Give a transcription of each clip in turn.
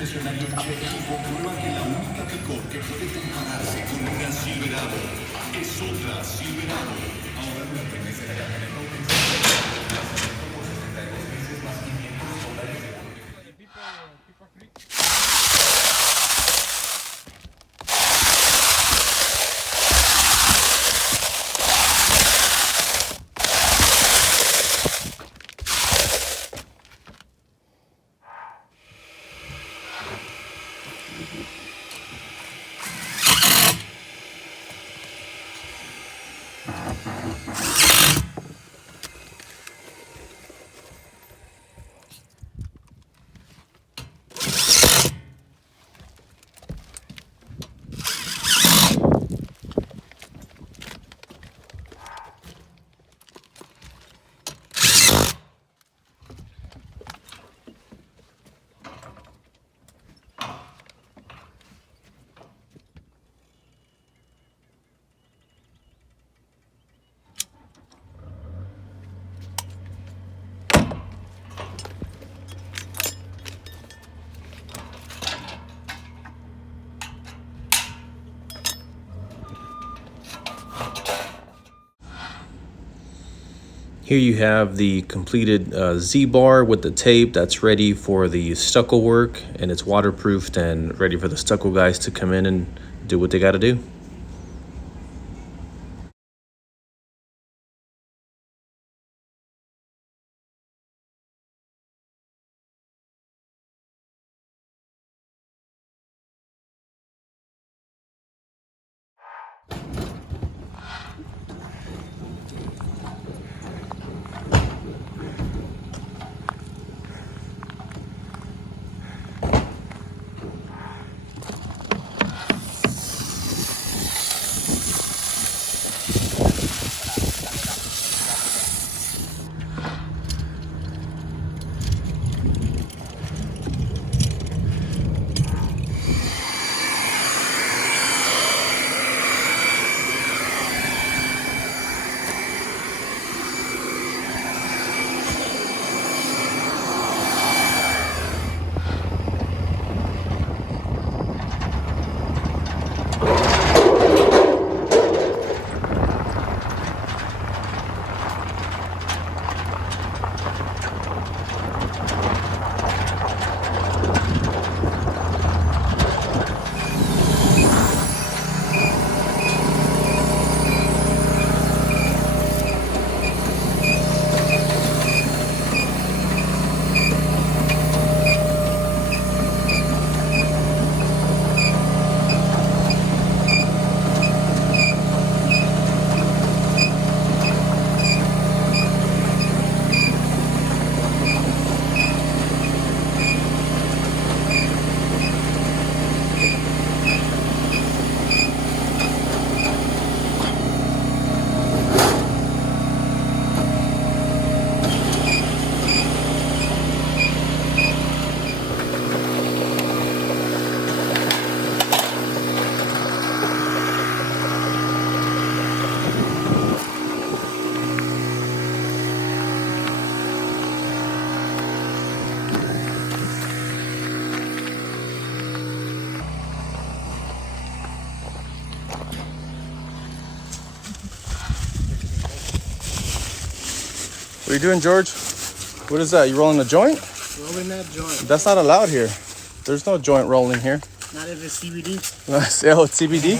concesionarios de equipo prueba que la única mejor que puede compararse con una Silverado es otra Silverado. Ahora durante el mes de la camioneta por 72 meses más $500 de bono. Here you have the completed Z-bar with the tape that's ready for the stucco work, and it's waterproofed and ready for the stucco guys to come in and do what they got to do. What are you doing, George? What is that? You rolling a joint? Rolling that joint. That's not allowed here. There's no joint rolling here. Not if it's CBD. Oh, it's CBD?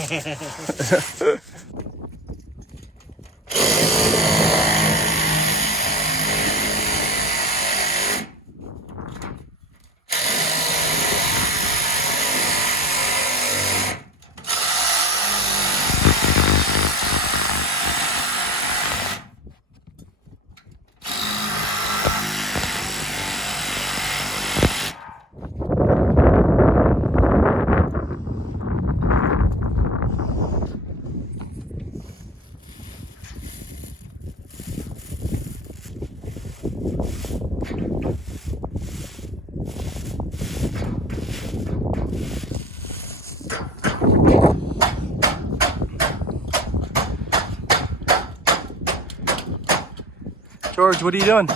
George, what are you doing?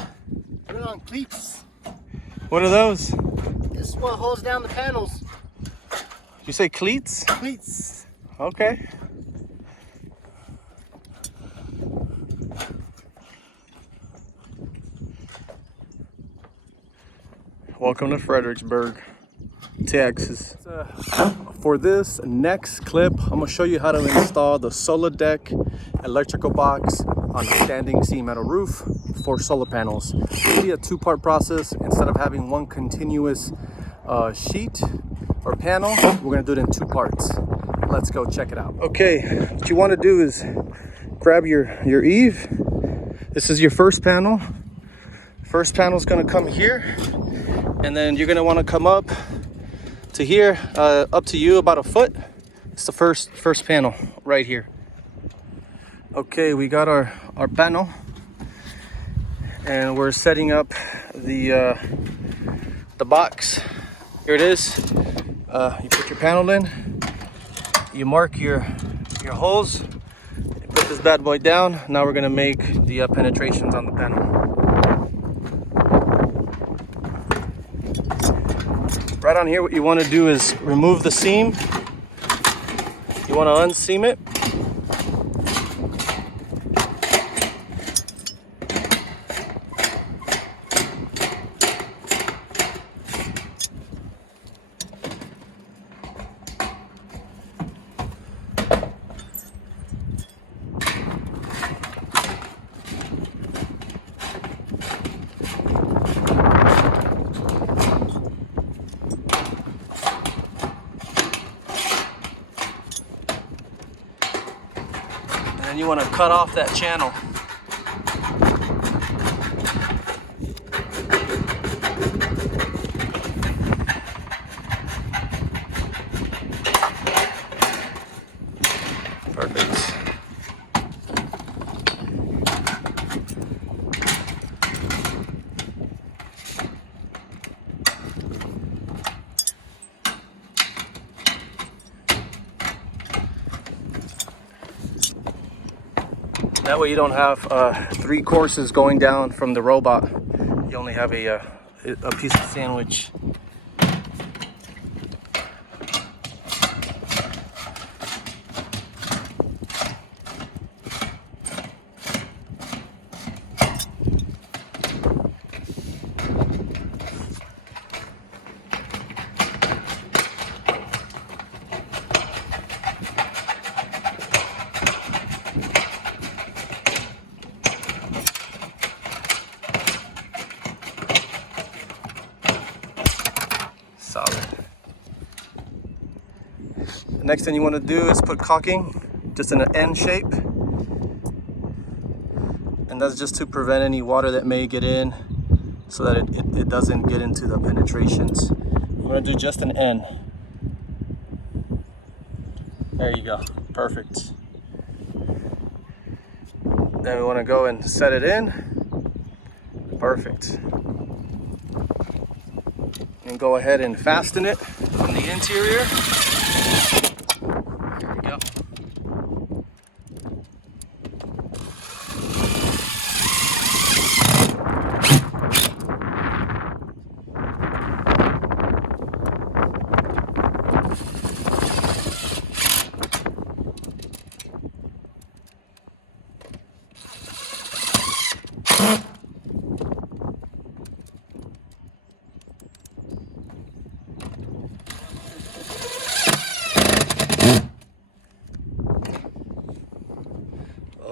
Put it on cleats. What are those? Guess what? what holds down the panels. You say cleats? Cleats. Okay. Welcome to Fredericksburg, Texas. For this next clip, I'm gonna show you how to install the solar deck electrical box on a standing seam metal roof for solar panels. It'll be a two-part process. Instead of having one continuous sheet or panel, we're gonna do it in two parts. Let's go check it out. Okay, what you wanna do is grab your eave. This is your first panel. First panel is gonna come here, and then you're gonna wanna come up to here, up to you about a foot. It's the first panel right here. Okay, we got our panel, and we're setting up the box. Here it is. You put your panel in, you mark your holes, you put this bad boy down. Now we're gonna make the penetrations on the panel. Right on here, what you want to do is remove the seam. You want to unseam it. And you want to cut off that channel. Perfect. That way you don't have 3 courses going down from the robot. You only have a piece of sandwich. Solid. The next thing you want to do is put caulking just in an N shape, and that's just to prevent any water that may get in, so that it doesn't get into the penetrations. We're going to do just an N. There you go. Perfect. Then we want to go and set it in. Perfect. And go ahead and fasten it on the interior. There we go.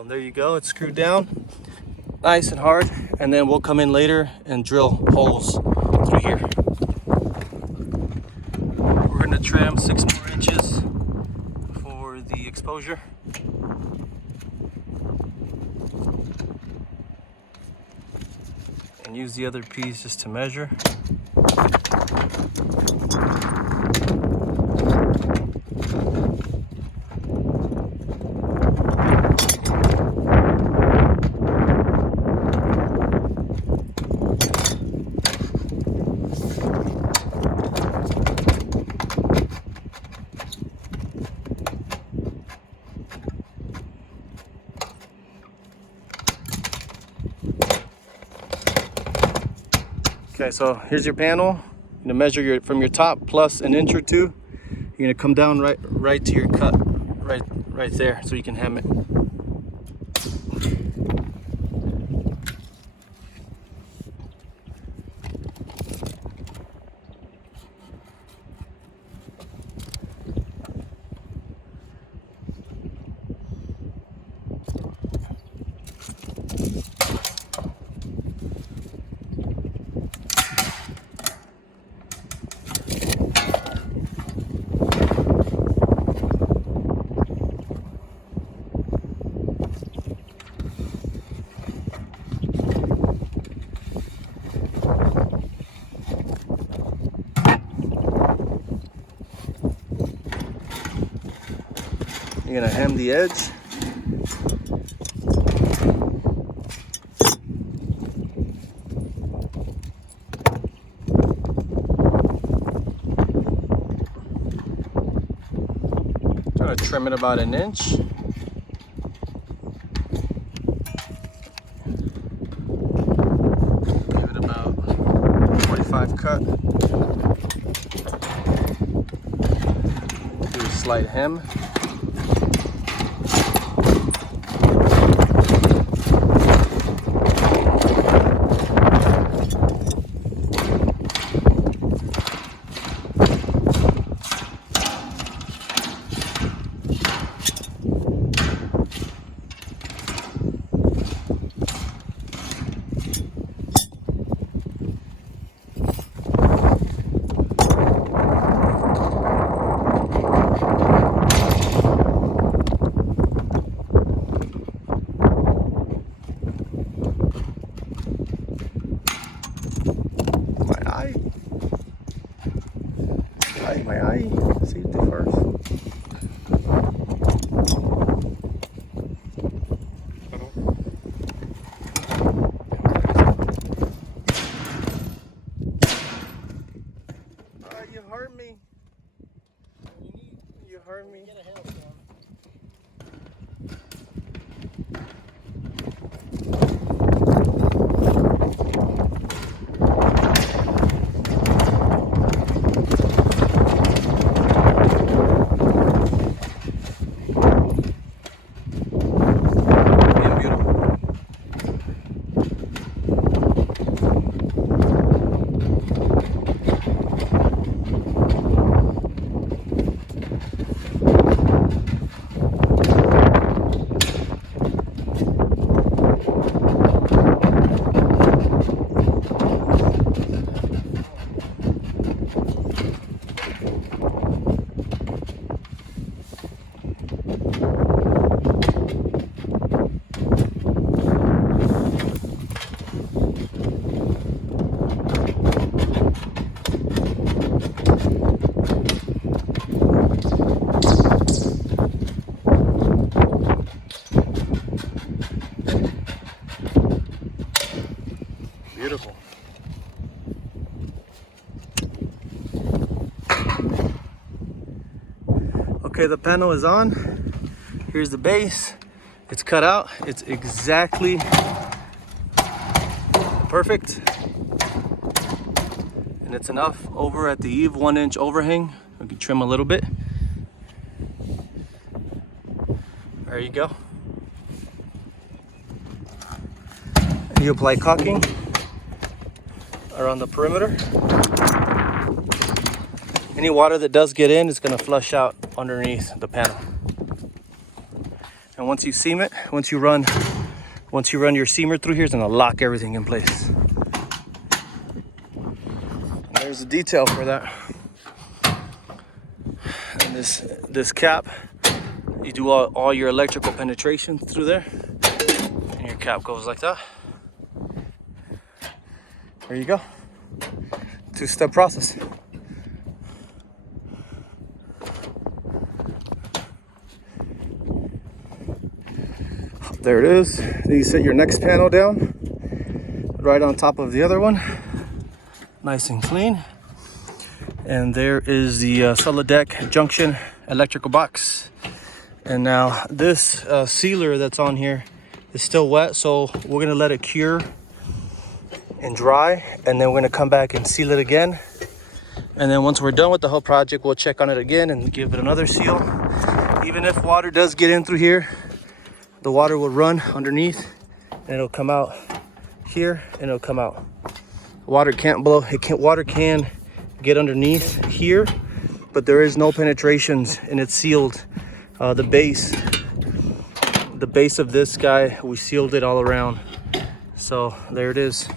There you go, it's screwed down nice and hard, and then we'll come in later and drill holes through here. We're going to trim 6 more inches for the exposure. And use the other piece just to measure. Okay, so here's your panel. You're gonna measure from your top plus an inch or two. You're gonna come down right to your cut, right there, so you can hem it. You're gonna hem the edge. Try to trim it about an inch. Give it about 45 cut. Do a slight hem. My eye. See it first. You hurt me. You hurt me. Get a hailstorm. Beautiful. Okay, the panel is on. Here's the base. It's cut out. It's exactly perfect. And it's enough over at the eave, 1 inch overhang. We can trim a little bit. There you go. You apply caulking around the perimeter. Any water that does get in is going to flush out underneath the panel. And once you seam it, once you run your seamer through here, it's going to lock everything in place. And there's the detail for that. And this cap, you do all your electrical penetration through there, and your cap goes like that. There you go. 2-step process. There it is. Then you set your next panel down right on top of the other one. Nice and clean. And there is the solid deck junction electrical box. And now this sealer that's on here is still wet, so we're gonna let it cure and dry, and then we're gonna come back and seal it again And then once we're done with the whole project, we'll check on it again and give it another seal. Even if water does get in through here, the water will run underneath and it'll come out here and it'll come out. Water can't blow, water can get underneath here, but there is no penetrations and it's sealed. The base of this guy, we sealed it all around. So there it is.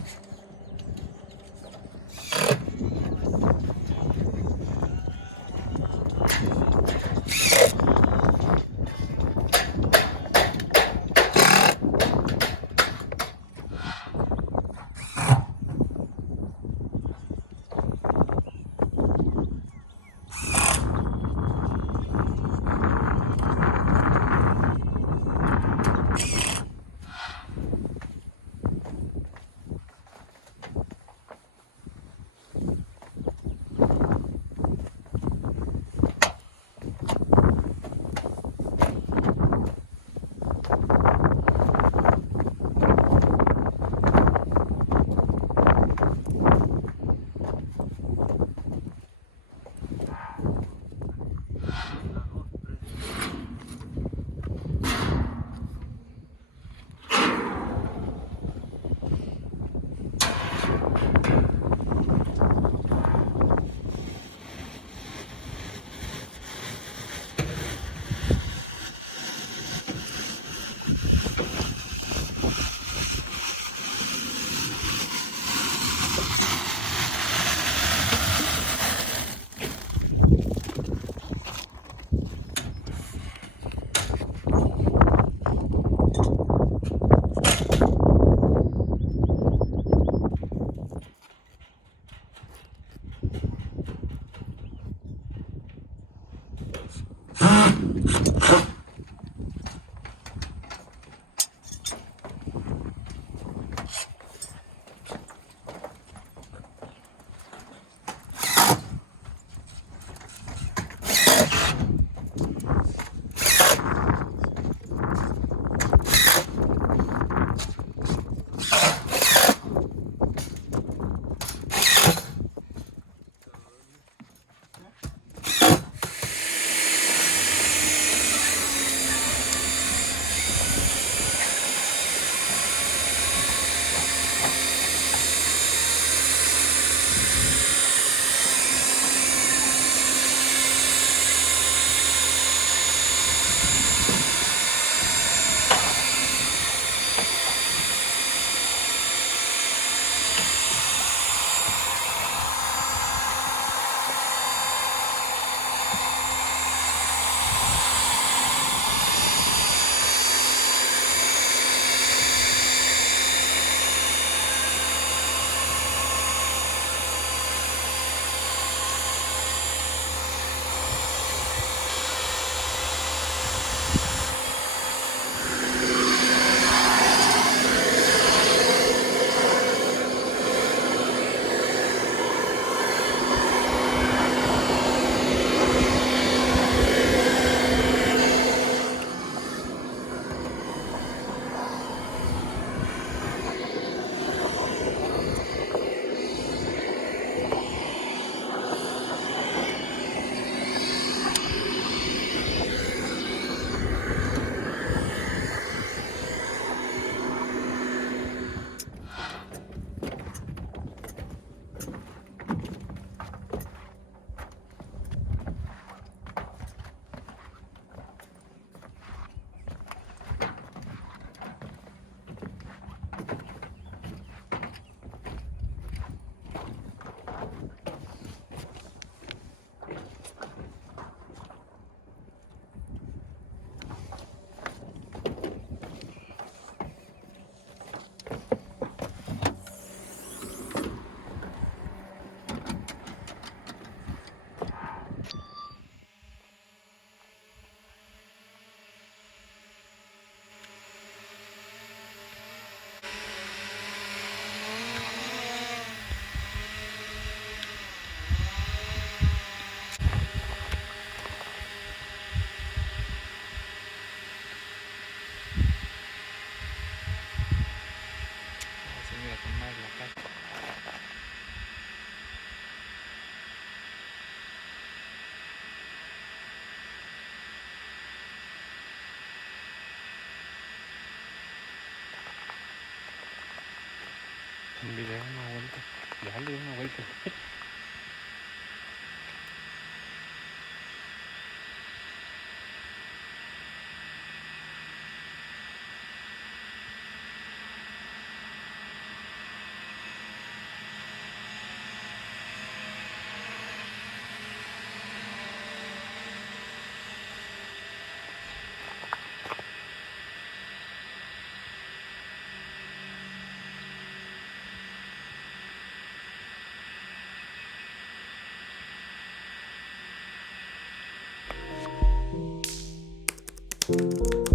it.